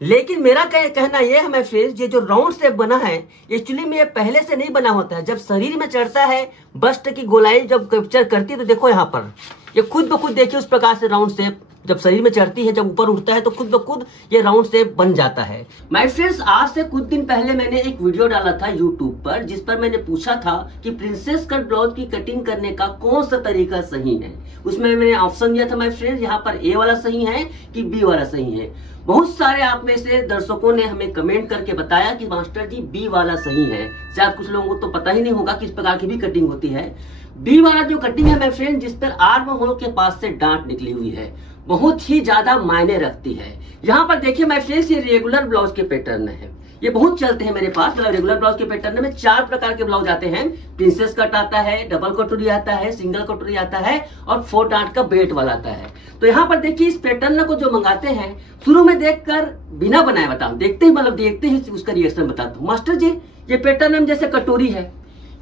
लेकिन मेरा कहना यह है माय फ्रेंड्स, ये जो राउंड शेप बना है एक्चुअली में ये पहले से नहीं बना होता है। जब शरीर में चढ़ता है, बस्ट की गोलाई जब कैप्चर करती है तो देखो यहाँ पर ये खुद ब खुद देखिए उस प्रकार से राउंड शेप जब शरीर में चढ़ती है, जब ऊपर उठता है तो खुद ब खुद ये राउंड शेप बन जाता है। माय फ्रेंड्स, आज से कुछ दिन पहले मैंने एक वीडियो डाला था यूट्यूब पर, जिस पर मैंने पूछा था कि प्रिंसेस कट ब्लाउज की कटिंग करने का कौन सा तरीका सही है। उसमें मैंने ऑप्शन दिया था माय फ्रेंड्स, यहाँ पर ए वाला सही है कि बी वाला सही है। बहुत सारे आप में से दर्शकों ने हमें कमेंट करके बताया कि मास्टर जी बी वाला सही है। शायद कुछ लोगों को तो पता ही नहीं होगा कि इस प्रकार की भी कटिंग होती है। बी वाला जो कटिंग है माय फ्रेंड, जिस पर आर्म होल के पास से डांट निकली हुई है, बहुत ही ज्यादा मायने रखती है। यहाँ पर देखिए माय फ्रेंड्स, ये रेगुलर ब्लाउज के पैटर्न है, ये बहुत चलते हैं मेरे पास। मतलब रेगुलर ब्लाउज के पैटर्न में 4 प्रकार के ब्लाउज आते हैं। प्रिंसेस कट आता है, डबल कटोरी आता है, सिंगल कटोरी आता है और 4 डांट का बेल्ट वाला आता है। तो यहाँ पर देखिए इस पैटर्न को जो मंगाते हैं, शुरू में देखकर बिना बनाए बताऊं, देखते ही उसका रिएक्शन बताता हूँ। मास्टर जी ये पैटर्न में जैसे कटोरी है,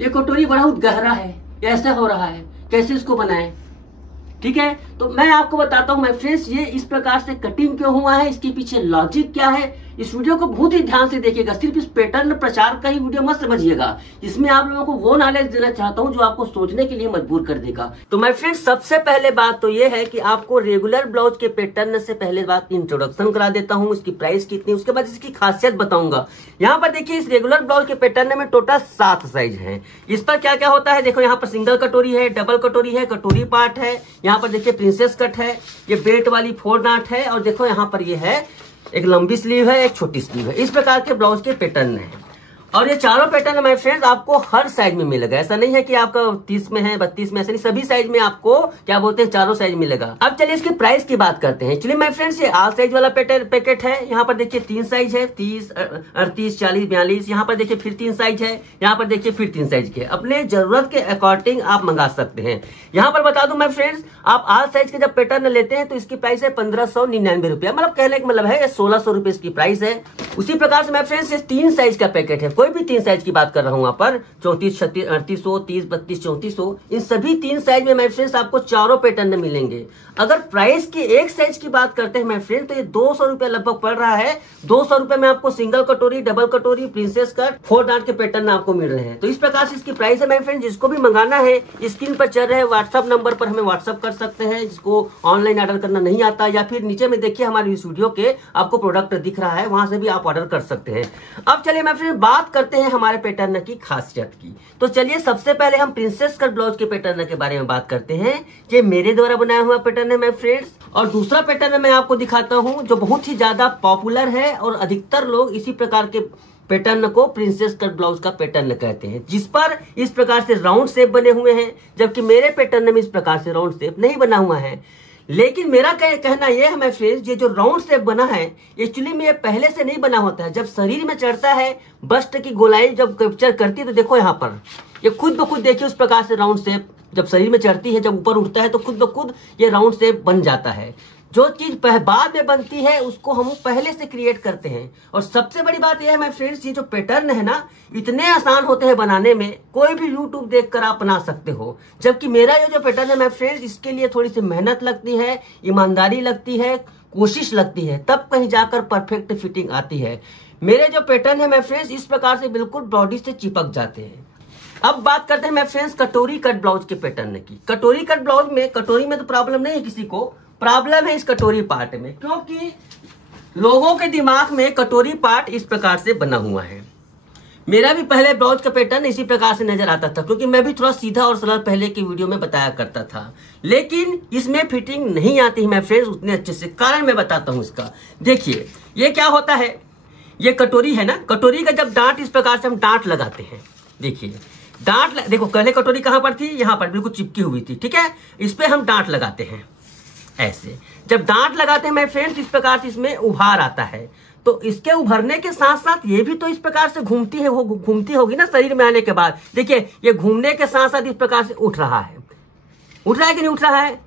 ये कटोरी बहुत गहरा है, ऐसा हो रहा है, कैसे इसको बनाए? ठीक है, तो मैं आपको बताता हूं माय फ्रेंड्स, ये इस प्रकार से कटिंग क्यों हुआ है, इसके पीछे लॉजिक क्या है। इस वीडियो को बहुत ही ध्यान से देखिएगा, सिर्फ इस पैटर्न प्रचार का ही वीडियो मत समझिएगा। इसमें आप लोगों को वो नॉलेज देना चाहता हूं जो आपको सोचने के लिए मजबूर कर देगा। तो माय फ्रेंड्स, सबसे पहले बात तो ये है कि आपको रेगुलर ब्लाउज के पैटर्न से पहले बात इंट्रोडक्शन करा देता हूँ, इसकी प्राइस कितनी, उसके बाद इसकी खासियत बताऊंगा। यहाँ पर देखिए इस रेगुलर ब्लाउज के पैटर्न में टोटल 7 साइज है। इस पर क्या क्या होता है देखो, यहाँ पर सिंगल कटोरी है, डबल कटोरी है, कटोरी पार्ट है, यहाँ पर देखिए प्रिंसेस कट है, ये बेल्ट वाली 4 डांट है, और देखो यहाँ पर ये है एक लंबी स्लीव है, एक छोटी स्लीव है। इस प्रकार के ब्लाउज के पैटर्न है, और ये चारों पैटर्न माय फ्रेंड्स आपको हर साइज में मिलेगा। ऐसा नहीं है कि आपका 30 में है, 32 में, ऐसा नहीं, सभी साइज में आपको क्या बोलते हैं, चारों साइज मिलेगा। अब चलिए इसकी प्राइस की बात करते हैं। एक्चुअली माय फ्रेंड्स ये आल साइज वाला पैकेट है। यहाँ पर देखिए 3 साइज है, 30, 38, 40, 42। यहाँ पर देखिए फिर 3 साइज है, यहाँ पर देखिए फिर 3 साइज के। अपने जरूरत के अकॉर्डिंग आप मंगा सकते हैं। यहाँ पर बता दूं माय फ्रेंड्स, आप आल साइज के जब पैटर्न लेते हैं तो इसकी प्राइस है 1599 रुपया। मतलब कहने का मतलब है 1600 रुपए इसकी प्राइस है। उसी प्रकार से माय फ्रेंड्स ये 3 साइज का पैकेट है, कोई भी 3 साइज की बात कर रहा हूं यहाँ पर, 34, 36, 3800, 30, 32, 3400, इन सभी 3 साइज में माय फ्रेंड्स आपको चारों पैटर्न मिलेंगे। अगर प्राइस की एक साइज की बात करते हैं माय फ्रेंड, तो ये 200 रुपया लगभग पड़ रहा है। 200 रुपए में आपको सिंगल कटोरी, डबल कटोरी, प्रिंसेस कट, 4 डांट के पैटर्न आपको मिल रहे हैं। तो इस प्रकार से इसकी प्राइस है माय फ्रेंड। जिसको भी मंगाना है स्क्रीन पर चल रहे व्हाट्सएप नंबर पर हमें व्हाट्सएप कर सकते हैं। जिसको ऑनलाइन ऑर्डर करना नहीं आता, या फिर नीचे में देखिए हमारे इस वीडियो के आपको प्रोडक्ट दिख रहा है, वहां से भी आप ऑर्डर कर सकते हैं। अब चलिए माय फ्रेंड बात करते हैं हमारे पैटर्न की खासियत की। तो चलिए सबसे पहले हम प्रिंसेस कट ब्लाउज के पैटर्न के बारे में बात करते हैं। ये मेरे द्वारा बनाया हुआ पैटर्न है माय फ्रेंड्स, और दूसरा पैटर्न मैं आपको दिखाता हूं जो बहुत ही ज्यादा पॉपुलर है, और अधिकतर लोग इसी प्रकार के पैटर्न को प्रिंसेस कट ब्लाउज का पैटर्न कहते हैं, जिस पर इस प्रकार से राउंड शेप बने हुए हैं, जबकि मेरे पैटर्न में इस प्रकार से राउंड शेप नहीं बना हुआ है। लेकिन मेरा कहना यह है माय फ्रेंड्स, ये जो राउंड शेप बना है एक्चुअली में ये पहले से नहीं बना होता है। जब शरीर में चढ़ता है, बस्ट की गोलाई जब कैप्चर करती है तो देखो यहाँ पर ये खुद ब खुद देखिए उस प्रकार से राउंड शेप जब शरीर में चढ़ती है, जब ऊपर उठता है तो खुद ब खुद ये राउंड शेप बन जाता है। जो चीज बाद में बनती है उसको हम पहले से क्रिएट करते हैं। और सबसे बड़ी बात यह है माय फ्रेंड्स, ये जो पैटर्न है ना, इतने आसान होते हैं बनाने में, कोई भी यूट्यूब देखकर आप बना सकते हो। जबकि मेरा ये जो पैटर्न है माय फ्रेंड्स, इसके लिए थोड़ी सी मेहनत लगती है, ईमानदारी लगती है, कोशिश लगती है, तब कहीं जाकर परफेक्ट फिटिंग आती है। मेरे जो पैटर्न है माय फ्रेंड्स इस प्रकार से बिल्कुल बॉडी से चिपक जाते हैं। अब बात करते हैं माय फ्रेंड्स कटोरी कट ब्लाउज के पैटर्न की। कटोरी कट ब्लाउज में, कटोरी में तो प्रॉब्लम नहीं है, किसी को प्रॉब्लम है इस कटोरी पार्ट में, क्योंकि लोगों के दिमाग में कटोरी पार्ट इस प्रकार से बना हुआ है। मेरा भी पहले ब्लाउज का पैटर्न इसी प्रकार से नजर आता था, क्योंकि मैं भी थोड़ा सीधा और सरल पहले की वीडियो में बताया करता था। लेकिन इसमें फिटिंग नहीं आती है माय फ्रेंड्स उतने अच्छे से। कारण मैं बताता हूं इसका। देखिए ये क्या होता है, ये कटोरी है ना, कटोरी का जब डांट इस प्रकार से हम डांट लगाते हैं, देखिए डांट, देखो पहले कटोरी कहां पर थी, यहां पर बिल्कुल चिपकी हुई थी, ठीक है। इस पे हम डांट लगाते हैं ऐसे। जब डांट लगाते हैं माय फ्रेंड्स इस प्रकार से इसमें उभार आता है, तो इसके उभरने के साथ साथ ये भी तो इस प्रकार से घूमती है, वो घूमती होगी ना शरीर में आने के बाद। देखिए ये घूमने के साथ साथ इस प्रकार से उठ रहा है, उठ रहा है कि नहीं उठ रहा है।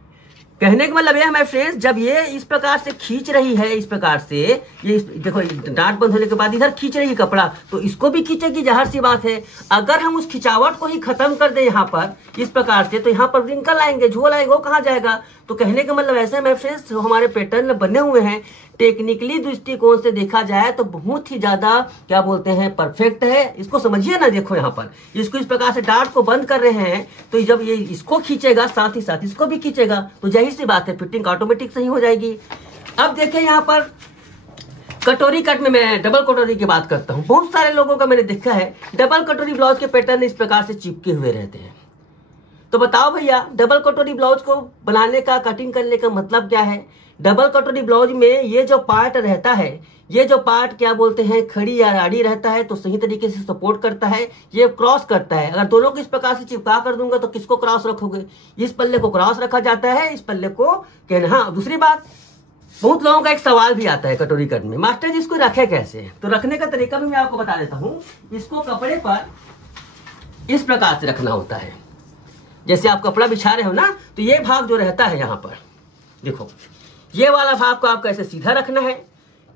कहने का मतलब ये हमारे फ्रेंड्स, जब ये इस प्रकार से खींच रही है, इस प्रकार से ये देखो डांट बंद होने के बाद इधर खींच रही है कपड़ा, तो इसको भी खींचेगी, जाहिर सी बात है। अगर हम उस खिंचावट को ही खत्म कर दें यहाँ पर इस प्रकार से, तो यहाँ पर रिंकल आएंगे, झोल आएगा, वो कहाँ जाएगा। तो कहने का मतलब ऐसे हमारे फ्रेंड्स हमारे पैटर्न बने हुए हैं, टेक्निकली दृष्टिकोण से देखा जाए तो बहुत ही ज्यादा क्या बोलते हैं परफेक्ट है। इसको समझिए ना, देखो यहाँ पर इसको इस प्रकार से डांट को बंद कर रहे हैं, तो जब ये इसको खींचेगा साथ ही साथ इसको भी खींचेगा, तो जाहिर सी बात है फिटिंग ऑटोमेटिक सही हो जाएगी। अब देखिए यहाँ पर कटोरी कट में मैं डबल कटोरी की बात करता हूँ। बहुत सारे लोगों का मैंने देखा है डबल कटोरी ब्लाउज के पैटर्न इस प्रकार से चिपके हुए रहते हैं। तो बताओ भैया, डबल कटोरी ब्लाउज को बनाने का, कटिंग करने का मतलब क्या है। डबल कटोरी ब्लाउज में ये जो पार्ट रहता है, ये जो पार्ट क्या बोलते हैं खड़ी या राड़ी रहता है, तो सही तरीके से सपोर्ट करता है, ये क्रॉस करता है। अगर दोनों को इस प्रकार से चिपका कर दूंगा तो किसको क्रॉस रखोगे, इस पल्ले को क्रॉस रखा जाता है, इस पल्ले को कहना। हाँ, दूसरी बात, बहुत लोगों का एक सवाल भी आता है कटोरी कट में, मास्टर जी इसको रखे कैसे। तो रखने का तरीका भी मैं आपको बता देता हूँ। इसको कपड़े पर इस प्रकार से रखना होता है, जैसे आप कपड़ा बिछा रहे हो ना, तो ये भाग जो रहता है यहाँ पर देखो, ये वाला भाग को आपको ऐसे सीधा रखना है।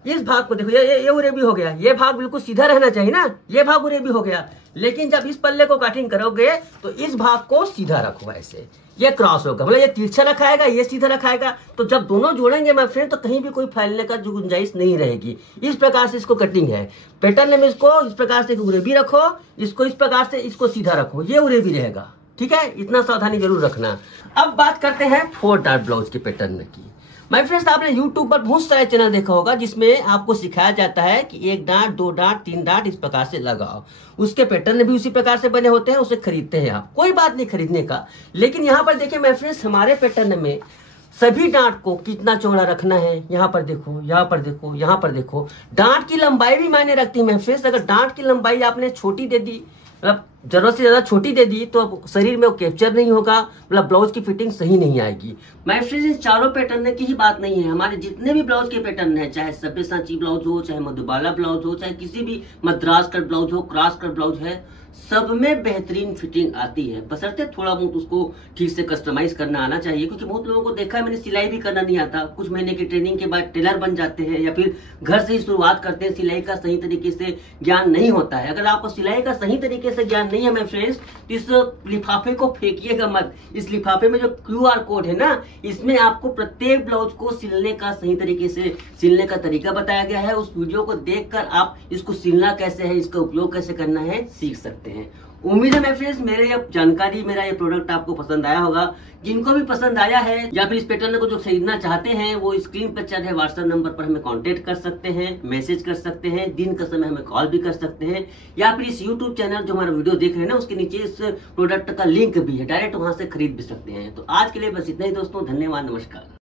इस भाग को देखो, ये उरे भी हो गया, ये भाग बिल्कुल सीधा रहना चाहिए ना, ये भाग उरे भी हो गया। लेकिन जब इस पल्ले को कटिंग करोगे तो इस भाग को सीधा रखो, ऐसे ये क्रॉस होगा, मतलब ये तिरछा रखाएगा, ये सीधा रखाएगा। तो जब दोनों जोड़ेंगे मैं फ्रेंड, तो कहीं भी कोई फैलने का जो गुंजाइश नहीं रहेगी। इस प्रकार से इसको कटिंग है। पैटर्न में इसको इस प्रकार से उरे भी रखो, इसको इस प्रकार से इसको सीधा रखो, ये उरे भी रहेगा। ठीक है, इतना सावधानी जरूर रखना। अब बात करते हैं 4 डार्ट ब्लाउज के पैटर्न की। माय फ्रेंड्स, आपने YouTube पर बहुत सारे चैनल देखा होगा जिसमें आपको सिखाया जाता है कि 1 डांट, 2 डांट, 3 डांट इस प्रकार से लगाओ। उसके पैटर्न भी उसी प्रकार से बने होते हैं, उसे खरीदते हैं आप, कोई बात नहीं खरीदने का। लेकिन यहाँ पर देखिए माय फ्रेंड्स, हमारे पैटर्न में सभी डांट को कितना चौड़ा रखना है, यहाँ पर देखो, यहाँ पर देखो, यहाँ पर देखो। डांट की लंबाई भी मायने रखती है माय फ्रेंड्स। अगर डांट की लंबाई आपने छोटी दे दी, मतलब जरूरत से ज्यादा छोटी दे दी, तो अब शरीर में वो कैप्चर नहीं होगा, मतलब ब्लाउज की फिटिंग सही नहीं आएगी। मैं फ्रेंड्स, चारों पैटर्न की ही बात नहीं है, हमारे जितने भी ब्लाउज के पैटर्न है, चाहे सब्यसाची ब्लाउज हो, चाहे मधुबाला ब्लाउज हो, चाहे किसी भी मद्रास कट ब्लाउज हो, क्रॉस कट ब्लाउज है, सब में बेहतरीन फिटिंग आती है, बशर्ते थोड़ा बहुत उसको ठीक से कस्टमाइज करना आना चाहिए। क्योंकि बहुत लोगों को देखा है मैंने, सिलाई भी करना नहीं आता, कुछ महीने की ट्रेनिंग के बाद टेलर बन जाते हैं, या फिर घर से ही शुरुआत करते हैं, सिलाई का सही तरीके से ज्ञान नहीं होता है। अगर आपको सिलाई का सही तरीके से ज्ञान नहीं है मेरे फ्रेंड्स, तो इस लिफाफे को फेंकिएगा मत। इस लिफाफे में जो QR कोड है ना, इसमें आपको प्रत्येक ब्लाउज को सिलने का सही तरीके से सिलने का तरीका बताया गया है। उस वीडियो को देखकर आप इसको सिलना कैसे है, इसका उपयोग कैसे करना है, सीख सकते हैं। उम्मीद है मेरे फ्रेंड्स, मेरे ये जानकारी, मेरा ये प्रोडक्ट आपको पसंद आया होगा। जिनको भी पसंद आया है या फिर इस पैटर्न को जो खरीदना चाहते हैं, वो स्क्रीन पर चल रहे व्हाट्सएप नंबर पर हमें कांटेक्ट कर सकते हैं, मैसेज कर सकते हैं, दिन का समय हमें कॉल भी कर सकते हैं, या फिर इस यूट्यूब चैनल जो हमारा वीडियो देख रहे हैं ना, उसके नीचे इस प्रोडक्ट का लिंक भी है, डायरेक्ट वहां से खरीद भी सकते हैं। तो आज के लिए बस इतना ही दोस्तों, धन्यवाद, नमस्कार।